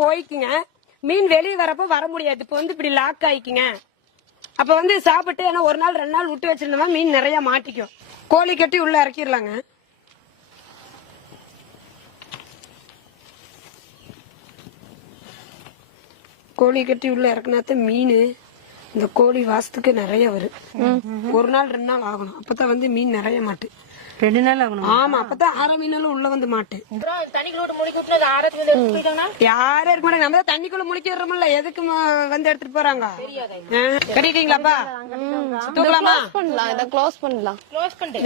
போய்க்குங்க. மீன் வெளியே வரப்போ வர முடியாது. இப்ப இப்படி லாக் ஆயிக்குங்க. அப்ப சாப்பிட்டு ஏன்னா ஒரு நாள் 2 நாள் விட்டு வச்சிருந்தோம்னா மீன் நிறைய மாட்டிக்கும். கோழி கட்டி உள்ள இறக்கிடலாங்க. கோழி கட்டி உள்ள இறக்குனாத்த மீன் இந்த கோழி வாசத்துக்கு நிறைய வரும். ஒரு நாள் 2 நாள் ஆகணும். அப்பதான் மீன் நிறைய மாட்டு. 2 நாள் ஆகணும். ஆமா, அப்பதான் ஆற மீனாலும் உள்ள மாட்டு. யாரும் இருக்க மாட்டாங்க. நம்ம தான் தண்ணிக்குள்ள முழிக்க விடுறோம்ல. எதுக்கு எடுத்துட்டு போறாங்க? கட்டிட்டீங்களாப்பா? தூக்கலாமா? க்ளோஸ் பண்ணலாம்.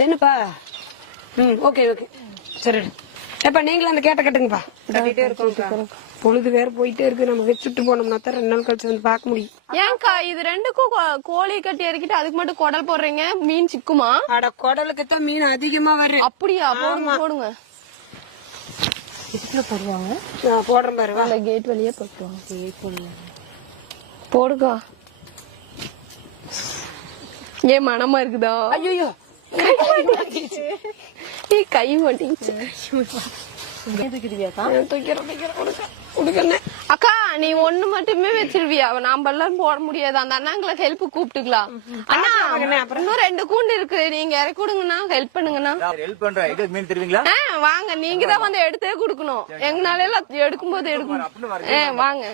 என்னப்பா? ஓகே ஓகே சரி. எப்ப நீங்களும் அந்த கேட்ட கட்டுங்கப்பா. கட்டிட்டே இருக்கோம். பொழுது வேற போயிட்டே இருக்கு. நம்ம வச்சுட்டு போனோம்னா தான் 2 நாள் கழிச்சு பாக்க முடியும். ஏன்க்கா இது 2க்கும் கோழி கட்டி இறக்கிட்டு அதுக்கு மட்டும் குடல் போடுறீங்க? மீன் சிக்குமா? அட குடலுக்கு தான் மீன் அதிகமா வரும். அப்படியா? போடுங்க. இதுல போடுவாங்க. போடுறேன் பாரு. அந்த கேட் வழியே போட்டுருவாங்க. போடுக்கா. ஏன் மனமா இருக்குதா? ஐயோ கை மாட்டிச்சு. அக்கா நீ ஒண்ணு மட்டுமே வச்சிருவியா? நாம எல்லாம் போட முடியாது. அந்த அண்ணாங்களை ஹெல்ப் கூப்பிட்டுக்கலாம். அண்ணா இன்னும் 2 கூண்டு இருக்கு. நீங்க இறக்கி கொடுங்கண்ணா. ஹெல்ப் பண்ணுங்கண்ணா. வாங்க. நீங்க தான் எடுத்தே குடுக்கணும். எங்கனால எல்லாம் எடுக்கும் போது எடுக்கணும். வாங்க.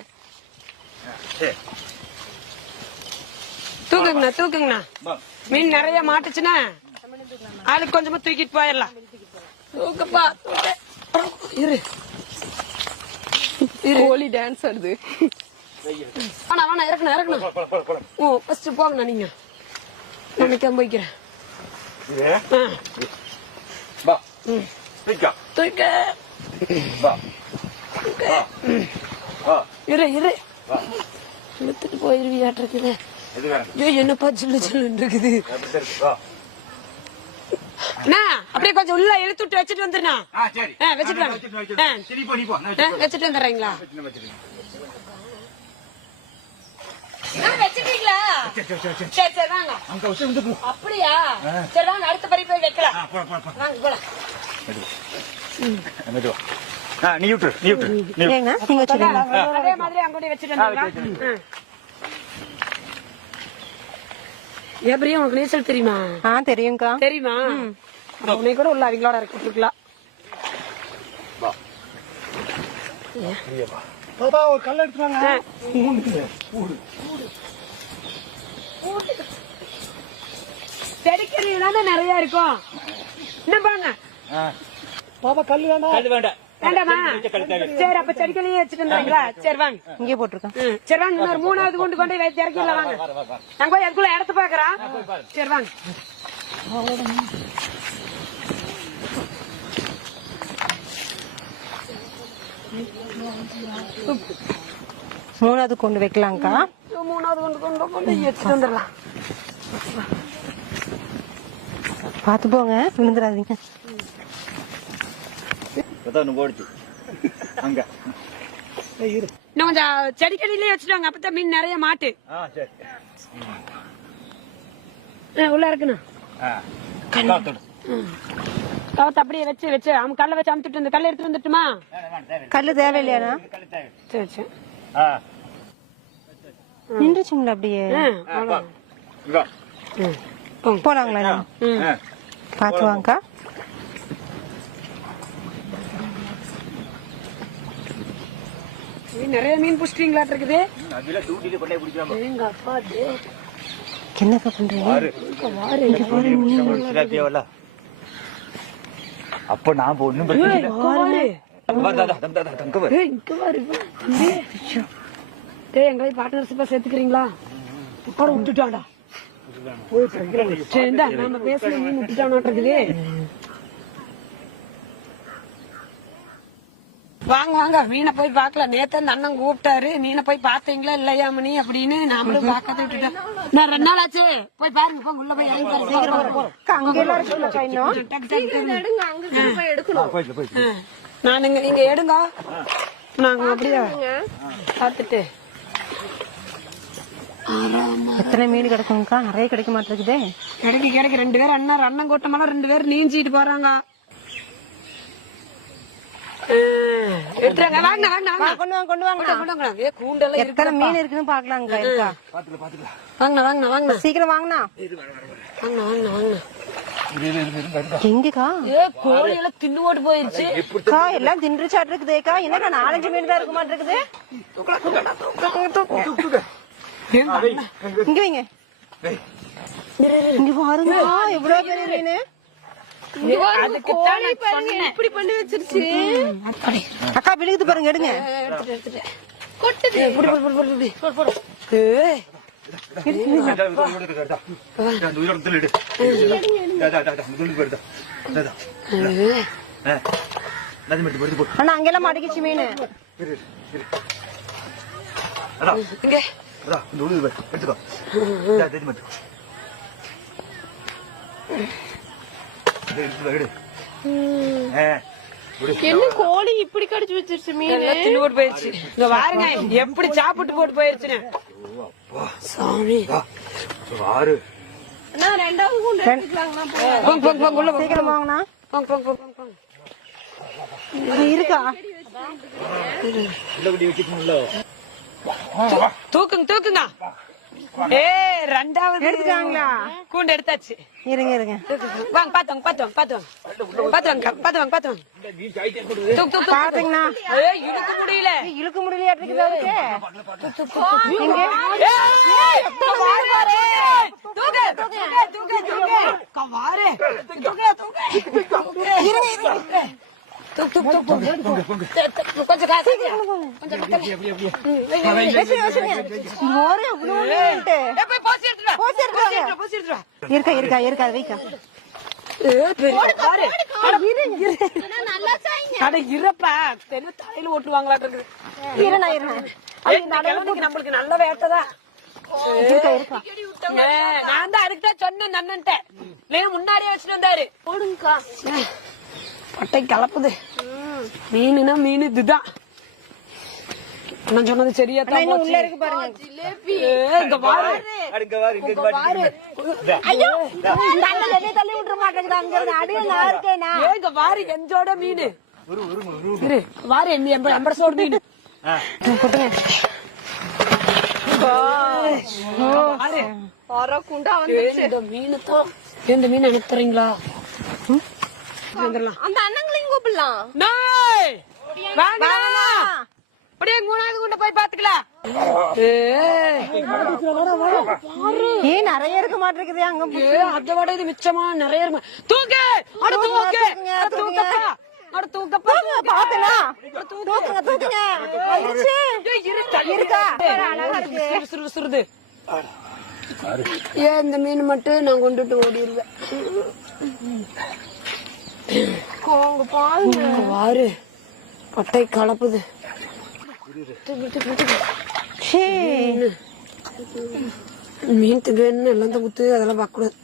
தூக்குங்கண்ணா. மீன் நிறைய மாட்டுச்சுன்னா ஆளுக்கு கொஞ்சமா தூக்கிட்டு போயிடலாம். தூக்குப்பா. கோழி டான்ஸ் வருது. இறக்கணும். ஓ ஃபர்ஸ்ட் போங்கண்ணா. நீங்க நான் போய்க்கிறேன். இழுத்துட்டு போயிருவியாட்டிருக்குது. என்னப்பா சில்லு இருக்குது. அப்படியே கொஞ்சம் உள்ள இழுத்துட்டு வச்சுட்டு வந்துருண்ணா. வச்சுட்டு வந்துடுறீங்களா? வச்சுட்டீங்களா? சரி வாங்க. அப்படியா? சரி வாங்க. அடுத்த பறி போய் வைக்கலாம். வாங்க போலாம். அதே மாதிரி அங்கோட வச்சுட்டு வந்துடலாம். எப்படியும் உனக்கு நீச்சல் தெரியுமா? தெரியும்க்கா. தெரியுமா? உன்னை கூட உள்ள அவங்களோட இறக்கிட்டு இருக்கலாம். ஒரு கல் எடுத்துவாங்க. செடிக்கறி நிறைய இருக்கும். என்ன பாருங்க பாப்பா. கல் வேண்டாம். வேண்டாமா? சரி அப்ப செடிக்கலையே வச்சுட்டு இருந்தாங்களா? சரி வாங்க. இங்கே போட்டிருக்கேன். சரி வாங்க. இன்னொரு 3வது கொண்டு போய் இறக்கிடலாம். வாங்க. நான் போய் அதுக்குள்ள இடத்து பாக்குறேன். சரி வாங்க. 3வது கொண்டு வைக்கலாம்க்கா. 3வது கொண்டு வச்சுட்டு வந்துடலாம். பாத்து போங்க, விழுந்துடாதீங்க. இன்னும் கொஞ்சம் செடிக்கடியிலே வச்சுட்டாங்க. அப்பதான் மீன் நிறைய மாட்டு. உள்ள இருக்குண்ணா. கவத்தை அப்படியே வச்சு அவன் கல்ல வச்சு அமுத்துட்டு வந்து கல்ல எடுத்துட்டு வந்துட்டுமா? கல்லு தேவையில்லையாண்ணா? சரி சரி. நின்றுச்சுங்களா? அப்படியே போலாங்களா? பாத்து வாங்கக்கா. நிறைய மீன் புடிச்சிட்டீங்களா இருக்குது? எங்க அப்பா என்னக்கா பண்றீங்க? அப்ப நான் ஒண்ணும் எங்களை பார்ட்னர்ஷிப்பா சேர்த்துக்கிறீங்களா? கூட விட்டுட்டான்டா. நம்ம பேசல மீன் விட்டுட்டான்னு. வாங்க வாங்க. மீனை போய் பாக்கல. நேத்து அந்த அண்ணன் கூப்பிட்டாரு. மீனை போய் பாத்தீங்களா இல்லையா மணி அப்படின்னு. நாமளும் பாக்க விட்டுட்டேன். நான் 2 நாள் ஆச்சு. போய் பாருங்க. போங்க உள்ள போய் இறங்கி நானுங்க. நீங்க எடுங்க. நாங்க அப்படியே பாத்துட்டு. எத்தனை மீன் கிடைக்கும்க்கா? நிறைய கிடைக்க மாட்டேங்குதே. கிடைக்கு 2 பேர் அண்ணன் கூட்டமெல்லாம் 2 பேர் நீஞ்சிட்டு போறாங்க. எடுத்துறாங்க. வாங்க வாங்க வாங்க. கொண்டு வாங்க கொண்டு வாங்க கொண்டு வாங்க. ஏ கூண்டெல்லாம் இருக்கு. எத்தனை மீன் இருக்குன்னு பாக்கலாங்க. இருக்கா வாங்க வாங்க வாங்க. சீக்கிரம் வாங்கண்ணா. வாங்க வாங்க வாங்க. எங்கக்கா? ஏ கோழி எல்லாம் தின்னு போட்டு போயிருச்சு. அக்கா எல்லாம் தின்றுச்சாட்டு இருக்குதேக்கா. என்னக்கா 4-5 மீன் தான் இருக்க மாட்டிருக்குது. இங்க வைங்க. இங்க பாருங்க எவ்வளவு பெரிய மீன். கோழி பாருங்க இப்படி பண்ணி வச்சிருச்சு. அக்கா விழுகுது பாருங்க. எடுங்க. எடுத்துட்டேன். கொட்டுது. அண்ணா அங்கெல்லாம் மாட்டிக்கிச்சு மீன். என்ன கோழி இப்படி கடிச்சு வச்சிருச்சு மீன். தின்னு போட்டு போயிருச்சு. இங்க பாருங்க எப்படி சாப்பிட்டு போட்டு போயிருச்சுன்னு. சாமி. அண்ணா ரெண்டாவது கூண்டு எடுத்துக்கலாங்கண்ணா. போங்க போங்க போங்க. உள்ள போங்க. சீக்கிரம் வாங்கண்ணா. போங்க போங்க போங்க போங்க. இது இருக்கா? தூக்குங்க தூக்குங்க. ஏ ரெண்டாவது எடுத்துட்டாங்களா? கூண்டு எடுத்தாச்சு. இருங்க இருங்க. வாங்க பாத்துவாங்க பாத்துவாங்க பாத்துவாங்க பாத்துவாங்க பாத்துவாங்க பாத்துவாங்க. தூக்கு தூக்கு பாத்தீங்கன்னா ஏ இழுக்க முடியல. இழுக்க முடியலையா இருக்குது அவருக்கு. இங்க ஏய் கவாரு பாரு. தூக்கு தூக்கு தூக்கு தூக்கு கவாரு. தூக்கு தூக்கு. இருங்க இருங்க. தூக்கு தூக்கு தூக்கு. கொஞ்சம் காசு கொஞ்சம் மோரே அவ்வளவு மீன்ட்டு. ஏய் போய் போசி எடுத்து வா. போசி எடுத்து வாங்க. போசி எடுத்து வா. இருக்கா இருக்கா இருக்கா வைக்கா. நல்லா சாய்ங்க. அட இருப்பா தென்ன தலையில ஓட்டுவாங்களாட்டு இருக்குது. இருண்ணா இருண்ணா. கிழமைக்கு நம்மளுக்கு நல்ல வேட்டதான். இருக்கா இருக்கா. நான் தான் அதுக்கு தான் சொன்னேன் நன்னன்ட்ட. இல்லையா முன்னாடியே வச்சுட்டு வந்தாரு. போடுங்கக்கா. பட்டை கலப்புது. மீனுனா மீன் இதுதான். நான் சொன்னது சரியா தான் இன்னும் உள்ள இருக்கு பாருங்க. ஜிலேபி. இங்க பாரு. ஐயோ தள்ளி தள்ளி விட்டுற மாட்டேங்குது. அங்க இருந்து அடியில நான் இருக்கேனா. இங்க பாரு எஞ்சோட மீன். இரு பாரு எம்பரசோட மீன். பாரு அரை குண்டா வந்துருச்சு. இந்த மீன் தான். இந்த மீன் எனக்கு தரீங்களா? வந்துடலாம். அந்த அண்ணங்களையும் கூப்பிடலாம். நாய் வாங்க அப்படியே மூணாவது கொண்டு போய் பாத்துக்கலாம். ஏன் நிறைய இருக்க மாட்டேங்குது அங்க. அதை விட இது மிச்சமா நிறைய இருக்கு. தூக்கு அட தூக்கு தூக்கப்பா அட தூக்கப்பா. பாத்தனா தூக்குங்க தூக்குங்க. வந்துச்சு. இருக்கா? அழகா இருக்கு. சுருது. ஏன் இந்த மீன் மட்டும் நான் கொண்டுட்டு ஓடிடுவேன். வாரு பட்டை கலப்புது. மீன் தின்னு எல்லாம் தான் குத்து அதெல்லாம் பார்க்க கூடாது.